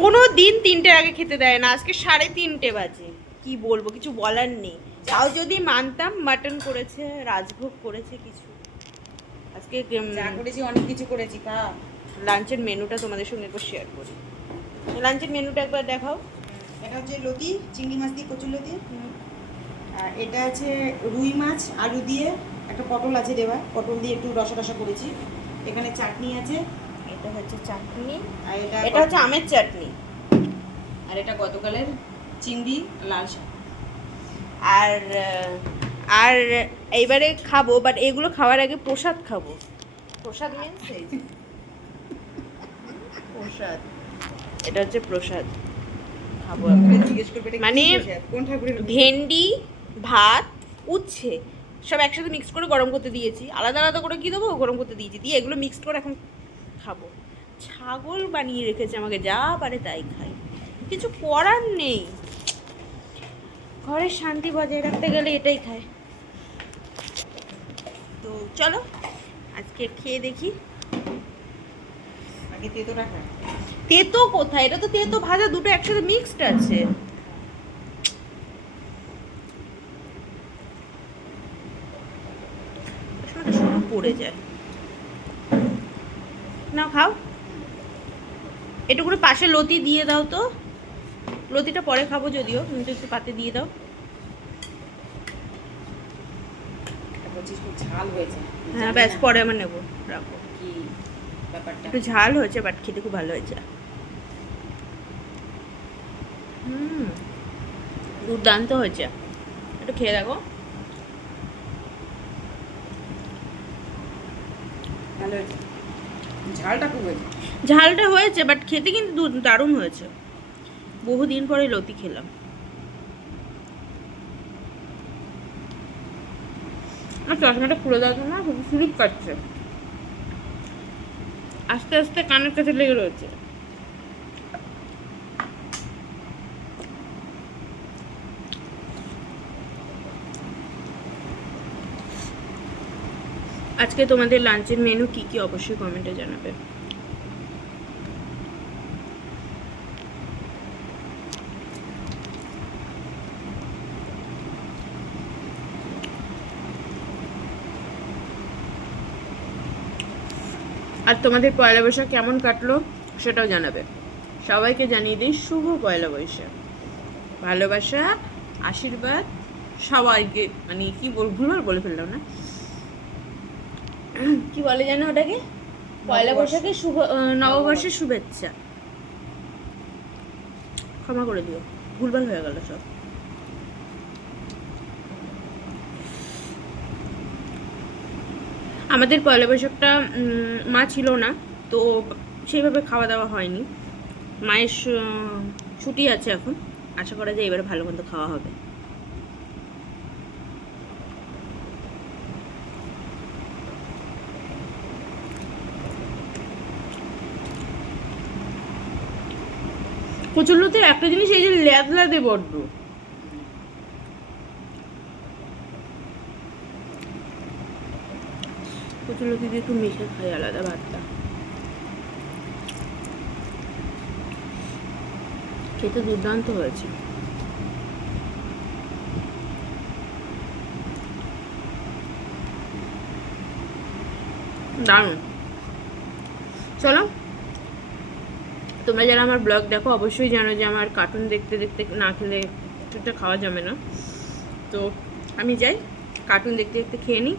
কোনো দিন 3টের আগে খেতে দেয় না, আজকে 3:30 বাজে। কি বলবো, কিছু বলার নেই। তাও যদি মানতাম, মাটন করেছে, রাজভোগ করেছে কিছু। আজকে যা করেছি অনেক কিছু করেছি। লাঞ্চের মেনুটা তোমাদের সঙ্গে একবার শেয়ার করি। লাঞ্চের মেনুটা একবার দেখাও। এটা হচ্ছে লতি, চিংড়ি মাছ দিয়ে কচুর লতি। আর এটা আছে রুই মাছ আলু দিয়ে, একটা পটল আছে দেওয়া, পটল দিয়ে একটু রসা রসা করেছি। এখানে চাটনি আছে, এটা হচ্ছে চাটনি, আর এটা হচ্ছে আমের চাটনি, আর এটা গতকালের চিংড়ি লাল শাক। আর আর এইবারে খাবো, বাট এগুলো খাওয়ার আগে প্রসাদ খাবো। প্রসাদ মিন্স প্রসাদ, এটা হচ্ছে প্রসাদ খাবো। জিজ্ঞেস করবে এটা মানে কোন ঠাকুরের? ভেন্ডি, ভাত, উচ্ছে সব একসাথে মিক্স করে গরম করতে দিয়েছি। আলাদা আলাদা করে কি দেবো, গরম করতে দিয়েছি, দিয়ে এগুলো মিক্সড করে এখন খাবো। ছাগল বানিয়ে রেখেছে আমাকে, যা পারে তাই খাই, কিছু করার নেই। ঘরের শান্তি বজায় রাখতে গেলে এটাই খায়। তো চলো আজকে খেয়ে দেখি। আগে তেতো রাখা। তেতো কোথায়, এটা তো তেতো ভাজা দুটো একসাথে মিক্সড আছে। শুধু পড়ে যায় না, খাও। একটু করে পাশে লতি দিয়ে দাও তো, লতিটা পরে খাবো যদিও, কিন্তু একটু পাতে দিয়ে দাও। বলছিস খুব ঝাল হয়েছে। হ্যাঁ ব্যাস, পরে আমার নেবো, রাখো। কি ব্যাপারটা? একটু ঝাল হয়েছে, বাট খেতে খুব ভালো হয়েছে। দুর্দান্ত হয়েছে, একটু খেয়ে দেখো। ভালো হয়েছে, ঝালটা খুব হয়েছে। ঝালটা হয়েছে, বাট খেতে কিন্তু দারুণ হয়েছে। বহুদিন পরে লতি খেলাম। আর চশমাটা খুলে দাও তো না, খুব স্লিপ কাটছে, আস্তে আস্তে কানের কাছে লেগে রয়েছে। আজকে তোমাদের লাঞ্চের মেনু কি কি অবশ্যই কমেন্টে জানাবে। আর তোমাদের পয়লা বৈশাখ কেমন কাটলো সেটাও জানাবে। সবাইকে জানিয়ে দিই শুভ পয়লা বৈশাখ। ভালোবাসা, আশীর্বাদ সবাইকে, মানে কি ভুলভাল বলে ফেললাম না, কি বলে জানো ওটাকে, পয়লা বৈশাখে শুভ, নববর্ষের শুভেচ্ছা। ক্ষমা করে দিও, ভুলভাল হয়ে গেল সব। আমাদের পয়লা বৈশাখটা মা ছিল না, তো সেইভাবে খাওয়া দাওয়া হয়নি। মায়ের ছুটি আছে এখন, আশা করা যায় এবারে ভালো মন্দ খাওয়া হবে। কচুরলতি একটা জিনিস, এই যে ল্যাদলাদে বড্ড। কচুরলতি দিয়ে একটু মিশে খাই আলাদা ভাতটা, খেতে দুর্দান্ত হয়েছে। দারুণ। চলো, তোমরা যারা আমার ব্লগ দেখো অবশ্যই জানো যে আমার কার্টুন দেখতে দেখতে না খেলে কিছুটা খাওয়া যাবে না। তো আমি যাই, কার্টুন দেখতে দেখতে খেয়ে নিই।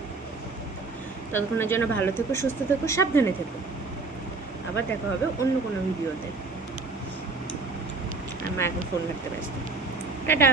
ততক্ষণের জন্য ভালো থেকো, সুস্থ থেকো, সাবধানে থেকো। আবার দেখা হবে অন্য কোনো ভিডিওতে। আমার এখন ফোন ঘাটতে ব্যস্ত। টাটা।